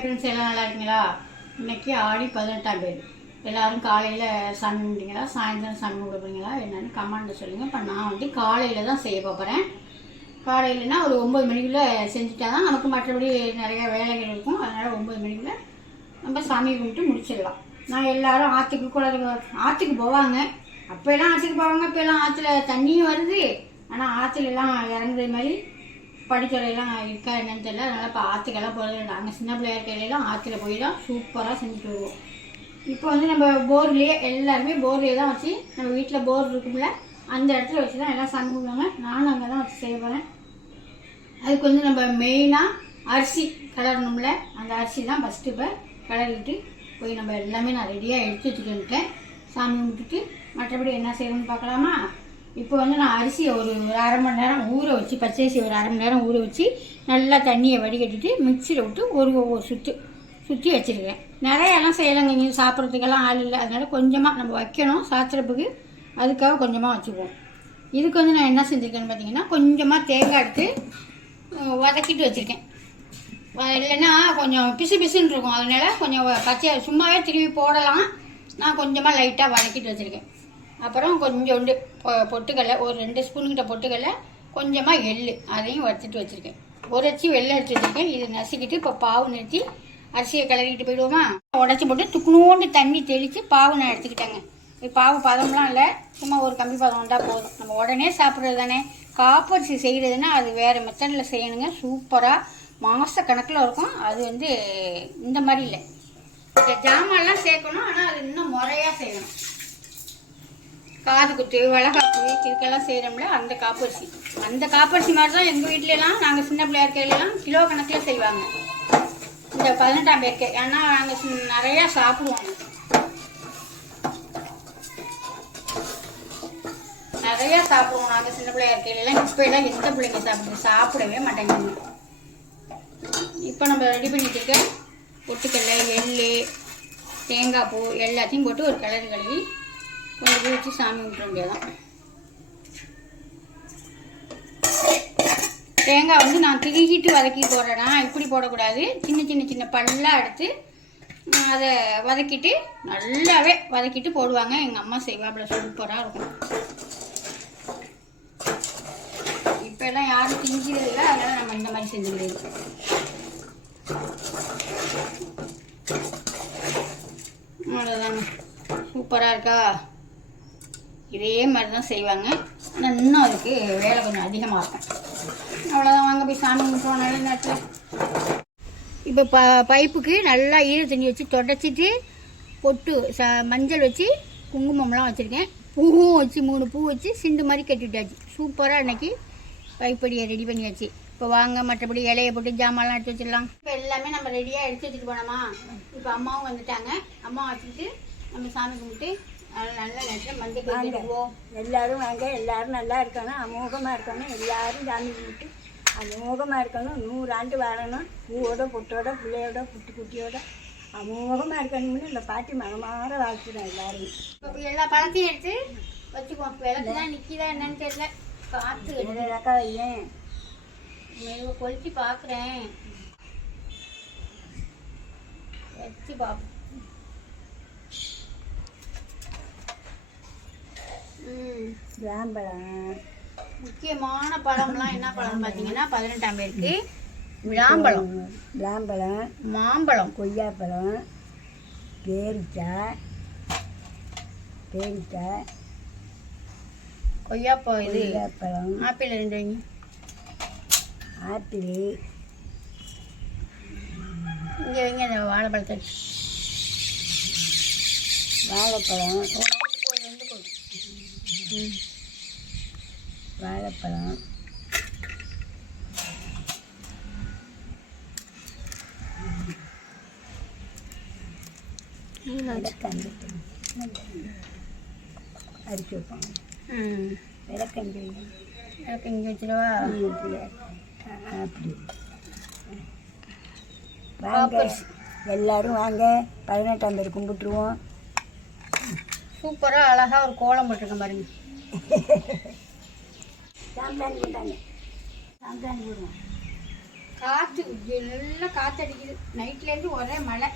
Friends எல்லாம் நல்லா இருக்கீங்களா? இன்னைக்கு ஆடி 18ஆம் தேதி. எல்லாரும் காலையில் சாமி கும்பிட்டீங்களா, சாயந்தரம் சாமி கும்பிடுறீங்களா என்னன்னு கமெண்ட்டில் சொல்லுங்கள். இப்போ நான் வந்து காலையில் தான் செய்ய போகிறேன். காலையிலனா ஒரு 9 மணிக்குள்ளே செஞ்சுட்டா தான் நமக்கு மற்றபடி நிறைய வேலைகள் இருக்கும். அதனால் 9 மணிக்குள்ளே நம்ம சாமி கும்பிட்டு முடிச்சிடலாம். நான் எல்லோரும் ஆற்றுக்கு போவாங்க. அப்போல்லாம் ஆற்றுக்கு போவாங்க, இப்போல்லாம் ஆற்றுல தண்ணியும் வருது. ஆனால் ஆற்றுலலாம் இறங்குறது மாதிரி படித்துறையெல்லாம் இருக்கா என்னன்னு தெரியல. அதனால் இப்போ ஆற்றுக்கெல்லாம் போகிறது. நாங்கள் சின்ன பிள்ளையா இருக்கையிலாம் ஆற்றுல போய் தான் சூப்பராக செஞ்சுட்டு வருவோம். இப்போ வந்து நம்ம போர்லேயே எல்லாருமே போர்லேயே தான் வச்சு, நம்ம வீட்டில் போர் இருக்கும்ல, அந்த இடத்துல வச்சு தான் எல்லாம் சாமி கும்பிடுவாங்க. நானும் அங்கே தான் வச்சு செய்ய போகிறேன். அதுக்கு வந்து நம்ம மெயினாக அரிசி கிளறணும்ல, அந்த அரிசி தான் ஃபஸ்ட்டு இப்போ கிளறிட்டு போய் நம்ம எல்லாமே நான் ரெடியாக எடுத்து வச்சுட்டு வந்துட்டேன். சாமி கும்பிட்டுட்டு மற்றபடி என்ன செய்யணும்னு பார்க்கலாமா? இப்போ வந்து நான் அரிசியை ஒரு அரை மணி நேரம் ஊற வச்சு, பச்சரிசி ஒரு அரை மணி நேரம் ஊற வச்சு நல்லா தண்ணியை வடிகட்டிட்டு மிக்சியில் விட்டு ஒவ்வொரு சுற்றி வச்சுருக்கேன். நிறையெல்லாம் செய்யலைங்க, இங்கே சாப்பிட்றதுக்கெல்லாம் ஆள் இல்லை. அதனால் கொஞ்சமாக நம்ம வைக்கணும் சாத்திரப்புக்கு, அதுக்காக கொஞ்சமாக வச்சுக்குவோம். இதுக்கு வந்து நான் என்ன செஞ்சுருக்கேன்னு பார்த்தீங்கன்னா, கொஞ்சமாக தேங்காய் எடுத்து வதக்கிட்டு வச்சுருக்கேன். இல்லைன்னா கொஞ்சம் பிசுன்னு இருக்கும். அதனால் கொஞ்சம் பச்சை சும்மாவே திரும்பி போடலாம். நான் கொஞ்சமாக லைட்டாக வதக்கிட்டு வச்சுருக்கேன். அப்புறம் கொஞ்சோண்டு பொட்டுக்கடலை, ஒரு 2 ஸ்பூனுக்கிட்ட பொட்டுக்கடலை, கொஞ்சமாக எள், அதையும் வறுத்துட்டு வச்சுருக்கேன். ஒரு அச்சு வெள்ளை எடுத்து வச்சுருக்கேன். இது நசுக்கிட்டு இப்போ பாவு நிறுத்தி அரிசியை கிளறிக்கிட்டு போயிடுவோமா? உடச்சி போட்டு துக்குனோண்டு தண்ணி தெளித்து பாவு நான் எடுத்துக்கிட்டேங்க. இது பாவு பதம்லாம் இல்லை, சும்மா ஒரு கம்பி பதம் வந்தால் போதும். நம்ம உடனே சாப்பிட்றது தானே. காப்பரிசி செய்கிறதுனா அது வேறு மெத்தடில் செய்யணுங்க. சூப்பராக மாத கணக்கில் இருக்கும். அது வந்து இந்த மாதிரி இல்லை. இந்த ஜாமான்லாம் சேர்க்கணும், ஆனால் அது இன்னும் முறையாக செய்யணும். காது குத்து, வளகாப்பு, இதுக்கெல்லாம் செய்கிறோம்ல, அந்த காப்பரிசி. அந்த காப்பரிசி மாதிரி தான் எங்கள் வீட்லலாம் நாங்கள் சின்ன பிள்ளையா இருக்கையிலாம் கிலோ கணக்கில் செய்வாங்க. இந்த 18ஆம் பேருக்கு, ஏன்னா நாங்கள் நிறையா சாப்பிடுவோம். நிறையா சாப்பிடுவோம் நாங்கள் சின்ன பிள்ளையா இருக்கையிலாம். இப்போ எல்லாம் எந்த பிள்ளைங்க சாப்பிடவே மாட்டேங்குது. இப்போ நம்ம ரெடி பண்ணிட்டு இருக்க பொட்டுக்கடலை, எள், தேங்காய் பூ எல்லாத்தையும் போட்டு ஒரு கழுவி கொஞ்சம் போய் வச்சு சாமி கும்பிட வேண்டியதான். தேங்காய் வந்து நான் திருகிட்டு வதக்கி போடுறேன்னா இப்படி போடக்கூடாது. சின்ன பல்லாக எடுத்து அதை வதக்கிட்டு நல்லாவே வதக்கிட்டு போடுவாங்க. எங்கள் அம்மா செய்வாப்புல சூப்பராக இருக்கும். இப்போ எல்லாம் யாரும் திங்கிறது இல்லை, அதனால் நம்ம இந்த மாதிரி செஞ்சுக்கிறது. அவ்வளோதாங்க, சூப்பராக இருக்கா? இதே மாதிரி தான் செய்வாங்க. ஆனால் இன்னும் அதுக்கு வேலை கொஞ்சம் அதிகமாக இருக்கும். அவ்வளோதான், வாங்க போய் சாமி கும்பிட்டோம் நல்ல நேரத்தில். இப்போ பைப்புக்கு நல்லா ஈர தண்ணி வச்சு தொடச்சிட்டு பொட்டு மஞ்சள் வச்சு குங்குமம்லாம் வச்சுருக்கேன். பூவும் வச்சு 3 பூ வச்சு சிண்டு மாதிரி கட்டிவிட்டாச்சு. சூப்பராக அன்றைக்கி பைப்படியை ரெடி பண்ணியாச்சு. இப்போ வாங்க மற்றபடி இலையை போட்டு ஜாமான்லாம் எடுத்து வச்சிடலாம். இப்போ எல்லாமே நம்ம ரெடியாக எடுத்து வச்சுட்டு போனோமா? இப்போ அம்மாவும் வந்துட்டாங்க. அம்மா வச்சுட்டு நம்ம சாமி கும்பிட்டு நல்ல நேரத்தில் மஞ்சள் கட்டிடுவோம். எல்லோரும் வாங்க, எல்லோரும் நல்லா இருக்கணும், அமோகமாக இருக்கணும். எல்லோரும் சாமி கும்பிட்டு அமோகமாக இருக்கணும். 100 ஆண்டு வாழணும். பூவோட பொட்டோட பிள்ளையோட குட்டியோட அமோகமாக இருக்கணும்னு இந்த பாட்டி மனமாற வாழ்த்துறேன் எல்லாரும். இப்போ எல்லா பழத்தையும் எடுத்து வச்சுக்குவோம். விளக்கு தான் நிற்கிதா என்னன்னு தெரியல. காற்று அக்கா ஏன் மெதுவாக கொளுத்தி பார்க்குறேன். வச்சு பார்ப்போம். விளாம்பழம் முக்கியமான பழம்லாம் என்ன பழம் பார்த்தீங்கன்னா 18ஆம் பேருக்கு விளாம்பழம், மாம்பழம், கொய்யாப்பழம், பேரிக்காய், கொய்யாப்பழம், இது கொய்யாப்பழம், ஆப்பிள் 2 வைங்க. ஆப்பிள் இங்கே வைங்க. அந்த வாழைப்பழத்தை வாழைப்பழம் அரிசி வைப்பாங்க. விளக்கஞ்சி வச்சிடவா? அப்படி வாங்க எல்லாரும் வாங்க, 18ஆம் பேர் கும்பிட்டுருவோம். சூப்பராக அழகாக ஒரு கோலம் போட்டிருக்கேன் பாருங்க. சாம்பிராணி போட்டாங்க, சாம்பிராணி போடுவோம். காற்று நல்லா காற்றடிக்குது. நைட்லேருந்து ஒரே மழை.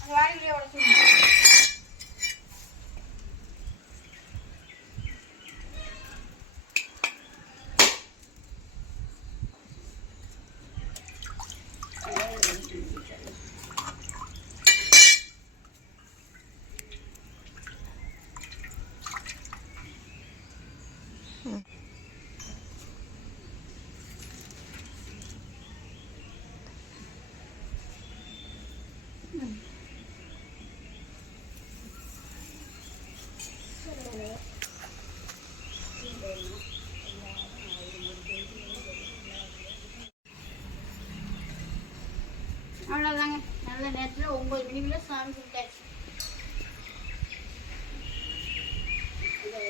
அந்த வாயிலே உடச்சு அவ்வளோதாங்க. நல்ல நேரத்தில் 9 மணிக்குள்ள சாமி கும்பிட்டாச்சு.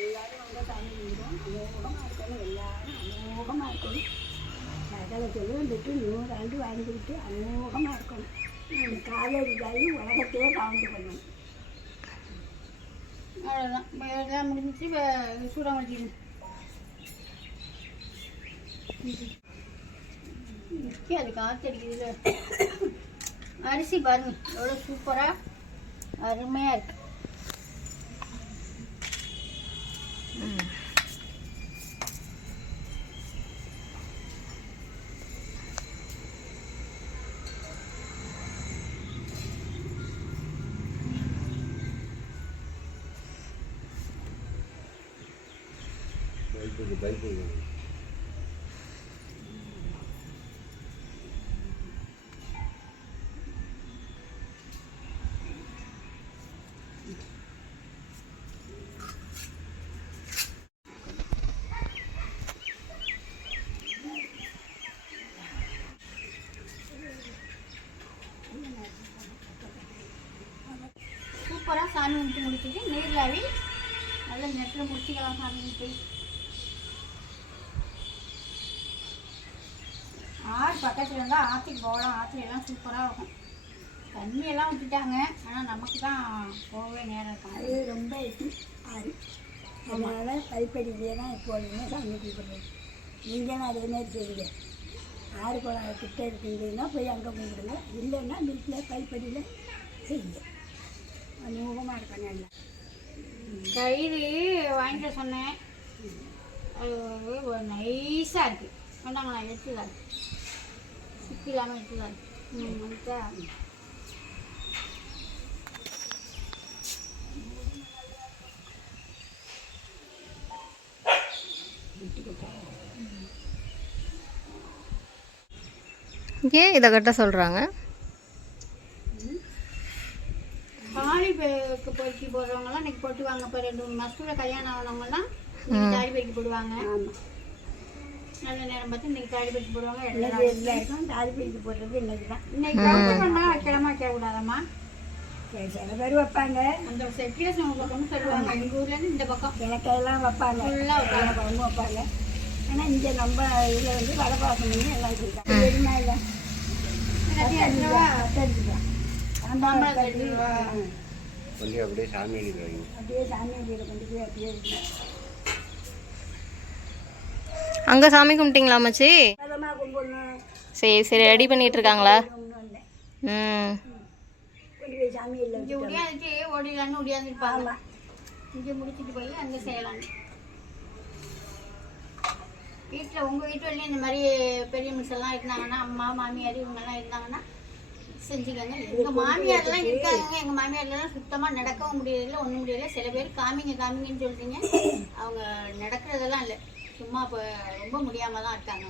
எல்லாரும் வந்து சாமி கும்பிடுவோம். அமோகமாக இருக்கணும், எல்லாரும் அமோகமாக இருக்கணும். சகல செல்வம் பெற்று 100 ஆண்டு வாழ்ந்துக்கிட்டு அமோகமாக இருக்கணும். இந்த காலேஜாகி உலகத்தையே கவுந்து பண்ணணும். அவ்வளோதான். இதெல்லாம் முடிஞ்சிச்சு. இப்போ சூடாக வச்சுக்கணும். அது காற்றடிக்குதுல. அரிசி பாருங்க எவ்வளோ சூப்பராக அருமையாக இருக்கு. சூப்பராக சாமி கும்பிட்டு முடிச்சுட்டு நீர்லாவி நல்ல நேரத்தில் முடிச்சுக்கலாம். சாமி கும்பிட்டு ஆறு பக்கத்தில் இருந்தால் ஆற்றுக்கு போகலாம். ஆற்றுல எல்லாம் சூப்பராக இருக்கும். தண்ணியெல்லாம் விட்டுட்டாங்க. ஆனால் நமக்கு தான் போகவே நேரம் இருக்காங்க. அது ரொம்ப ஆறு. அதனால் பைப்படியிலே தான் எப்போதுமே சாமி கும்பிடுறது. நீங்களும் அதே மாதிரி செய்யுங்க. ஆறு குளம் கிட்ட இருக்கீங்கன்னா போய் அங்கே கும்பிடுங்க. இல்லைன்னா வீட்டில் பைப்படியில் செய்யுங்க. அனுபவமாக இருக்கணும். எல்லாம் கயிறு வாங்கிட்டு சொன்னேன். அது நைஸாக இருக்குது. வேண்டாங்களா? எடுத்துதான் சிக்கி இல்லாமல் எடுத்துதான். வந்துட்டா ஏன் இதை கட்ட சொல்கிறாங்க? தாலி பெருக்கி போடுறவங்கலாம் இன்னைக்கு போட்டுவாங்க. இப்போ 2-3 மாதத்துல கல்யாணம் ஆனவங்கலாம் இன்னைக்கு தாலி பெருக்கி போடுவாங்க. நல்ல நேரம் பார்த்து இன்னைக்கு தாலி பெருக்கி போடுவாங்க. எல்லாருக்கும் தாலி பெருக்கி போடுறது இன்னைக்கு தான். இன்னைக்கு வைக்கணுமா வைக்கலாமா வைக்கக்கூடாதம்மா? சில பேர் வைப்பாங்க. அந்த செட்டியாசம் பக்கம்னு சொல்லுவாங்க. எங்கள் ஊர்லேருந்து இந்த பக்கம் கிழக்கையெல்லாம் வைப்பாங்க, ஃபுல்லாக வைப்பாங்க, குழம்பு வைப்பாங்க. ஆனால் இங்கே நம்ம இதில் வந்து வடபாசம் பண்ணி எல்லாம் வச்சுருக்காங்க. தெரியுமா? இல்லை தெரிஞ்சுக்கலாம். அப்படியே சாமி அடிக்கிறாங்க. அப்படியே சாமி அடியில் கொண்டு போய் அப்படியே இருக்கணும். அங்கே சாமி கும்பிட்டீங்களா மச்சி? பதமாக கும்பிடணும். சரி சரி, ரெடி பண்ணிட்டு இருக்காங்களா? ஒன்றும் இல்லை. கொண்டு போய் சாமி இல்லை இங்கே முடியாதுட்டு ஓடிடலான்னு முடியாதுருப்பாங்க. இங்கே முடிச்சுட்டு போய் அங்கே செய்யலான்னு. வீட்டில் உங்கள் வீட்டுலேயும் இந்த மாதிரி பெரிய மிஸ்ஸெல்லாம் இருந்தாங்கன்னா, அம்மா மாமியார் இவங்கெல்லாம் இருந்தாங்கன்னா செஞ்சுக்கோங்க. எங்கள் மாமியார்லாம் இருக்காங்க. எங்கள் மாமியார்லாம் சுத்தமாக நடக்கவும் முடியல, ஒன்றும் முடியல. சில பேர் காமிங்கன்னு சொல்கிறீங்க. அவங்க நடக்கிறதெல்லாம் இல்லை, சும்மா இப்போ ரொம்ப முடியாமல் தான் இருக்காங்க.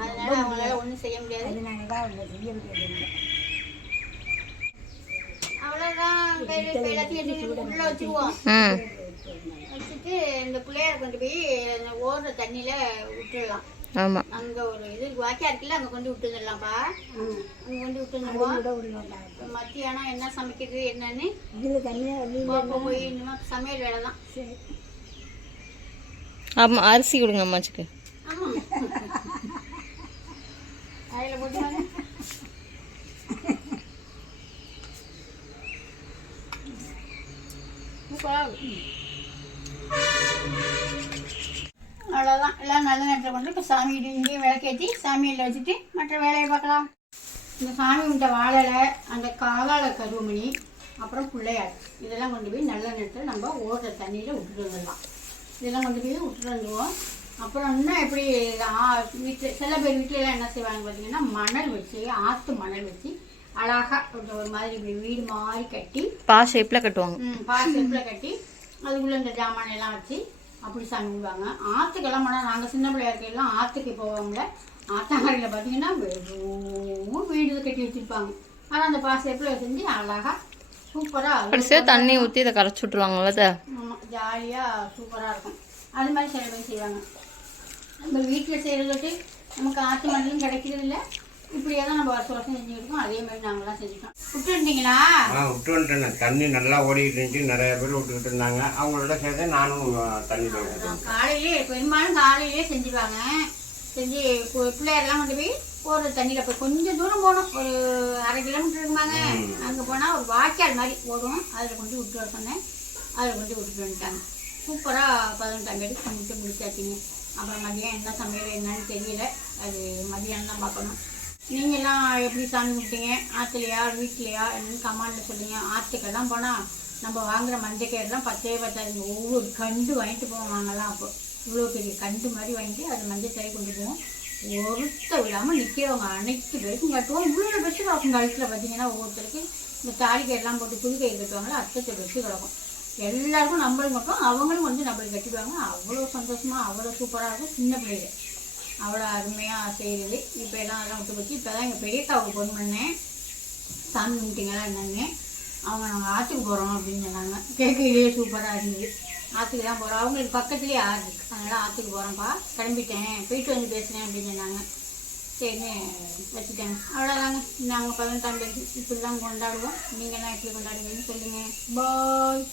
அதனால அவங்களால ஒன்றும் செய்ய முடியாது. அதனால தான் அவங்க செய்ய முடியாது. அவ்வளோதான். எல்லாத்தையும் உள்ளே வச்சுக்குவோம். வச்சுட்டு இந்த பிள்ளையார கொண்டு போய் ஓடுற தண்ணியில் விட்டுடலாம். ஆமாம், அங்கே ஒரு இது வாக்கியா இருக்குல்ல, அங்கே கொண்டு விட்டுருந்துடலாம்ப்பா. அங்கே கொண்டு விட்டுருந்துருவோம். மத்தியானம் என்ன சமைக்கிறது என்னன்னு இதில் தண்ணியாக போய் இன்னும் சமையல் வேலை தான். சரி. ஆமாம், அரிசி கொடுங்க அம்மாச்சுக்கு. ஆமாம், அதில் போட்டுவாங்க. அவ்வளோதான். எல்லாம் நல்ல நேரத்தில் நேரத்தில் கொண்டு இப்போ சாமி இங்கேயும் விளக்கேற்றி சாமியில் வச்சுட்டு மற்ற வேலையை பார்க்கலாம். இந்த சாமி கும்பிட்ட வாழலை, அந்த காலால கருவமணி, அப்புறம் பிள்ளையார் இதெல்லாம் கொண்டு போய் நல்ல நேரத்தில் நம்ம ஓடுற தண்ணியில் விட்டுட்டு வந்துடலாம். இதெல்லாம் கொண்டு போய் விட்டுட்டு வந்துடுவோம். அப்புறம் இன்னும் எப்படி வீட்டில் சில பேர் வீட்டிலலாம் என்ன செய்வாங்க பார்த்தீங்கன்னா, மணல் வச்சு ஆற்று மணல் வச்சு அழகாக ஒரு மாதிரி இப்படி வீடு மாதிரி கட்டி பா ஷேப்பில் கட்டுவாங்க. ஷேப்பில் கட்டி அதுக்குள்ளே இந்த ஜாமான் எல்லாம் வச்சு அப்படி சாமி கும்பிடுவாங்க. ஆற்றுக்கெல்லாம் போனால் நாங்கள் சின்ன பிள்ளையா இருக்கையெல்லாம் ஆற்றுக்கு போவாங்கள, ஆத்தாங்கரையில் பார்த்தீங்கன்னா வெறும் வீடு கட்டி வச்சுருப்பாங்க. ஆனால் அந்த ஷேப்பில் செஞ்சு அழகாக சூப்பராக கடைசியாக தண்ணி ஊற்றி இதை கரைச்சி விட்ருவாங்கல்ல. ஆமாம், ஜாலியாக சூப்பராக இருக்கும். அது மாதிரி சில பேர் செய்வாங்க. நம்ம வீட்டில் செய்கிறதுக்கு நமக்கு ஆற்று மண்ணிலும் கிடைக்கிறது இல்லை. இப்படியே தான் நம்ம வருஷம் வருஷம் செஞ்சுக்கிட்டு இருக்கோம். அதே மாதிரி நாங்களாம் செஞ்சுட்டோம். விட்டு வந்துட்டீங்களா? விட்டு வந்துட்டேன். தண்ணி நல்லா ஓடிக்கிட்டு இருந்துச்சு, நிறைய பேர் விட்டுக்கிட்டு இருந்தாங்க. அவங்களோட சேர்த்து நானும் தண்ணியில் விட்டுட்டேன். காலையிலே பெரும்பாலும் காலையிலே செஞ்சுருவாங்க. செஞ்சு பிள்ளையாரெல்லாம் கொண்டு போய் ஒரு தண்ணியில் போய் கொஞ்சம் தூரம் போகணும், ஒரு 1/2 கிலோமீட்டர் இருக்குமாங்க. அங்கே போனால் ஒரு வாய்க்கால் மாதிரி ஓடும், அதில் கொண்டு விட்டு வர சொன்னேன். அதில் கொண்டு விட்டுட்டு வந்துட்டாங்க. சூப்பராக 18ஆம் தேதி கும்பிட்டு முடிச்சாச்சுங்க. அப்புறம் மதியம் என்ன சமையல் என்னன்னு தெரியல, அது மதியானம் தான் பார்க்கணும். நீங்கள்லாம் எப்படி சாமி கும்பிட்டீங்க? ஆற்றுலையா வீட்லையா என்னன்னு கமெண்டில் சொல்லுங்கள். ஆற்றுக்கெல்லாம் போனால் நம்ம வாங்குகிற மஞ்சக்கயிறுலாம் 10 10 ஒவ்வொரு கண்டு வாங்கிட்டு போவோம். வாங்கலாம் அப்போ இவ்வளோ பெரிய கண்டு மாதிரி வாங்கிட்டு அது மஞ்சள் தலை கொண்டு போவோம். ஒருத்த விடாமல் நிற்கிறவங்க அனைத்து பேருக்கும் கட்டுவோம். இவ்வளோ பெருசு கிடக்கும். கழுத்தில் பார்த்தீங்கன்னா ஒவ்வொருத்தருக்கு இந்த தாலி கயிறுலாம் போட்டு புது கயிறு கட்டுவாங்களா, அத்தத்தை பெருசு கிடக்கும். எல்லாருக்கும் நம்மளும் மட்டும் அவங்களும் வந்து நம்மளுக்கு கட்டிடுவாங்க. அவ்வளோ சந்தோஷமாக அவ்வளோ சூப்பராக இருக்கும். சின்ன பிள்ளைங்க அவ்வளோ அருமையாக செய்கிறது. இப்போ எல்லாம் அதெல்லாம் விட்டு போச்சு. இப்போ தான் எங்கள் பெரியக்காவுக்கு ஃபோன் பண்ணேன், சாமி கும்பிட்டீங்களா என்னன்னு. அவங்க நாங்கள் ஆற்றுக்கு போகிறோம் அப்படின்னு சொன்னாங்க. கேட்கலையே சூப்பராக இருந்தது. ஆற்றுக்கு தான் போகிறோம், அவங்களுக்கு பக்கத்துலேயே ஆறு இருக்குது. அதனால் ஆற்றுக்கு போகிறோம்ப்பா, கிளம்பிட்டேன், போயிட்டு வந்து பேசுகிறேன் அப்படின்னு சொன்னாங்க. சரின்னு வச்சுட்டேங்க. அவ்வளோதாங்க. நாங்கள் 18ஆம் தேதி இப்படி தான் கொண்டாடுவோம். நீங்கள்லாம் எப்படி கொண்டாடுவீங்கன்னு சொல்லுங்கள். பாய்.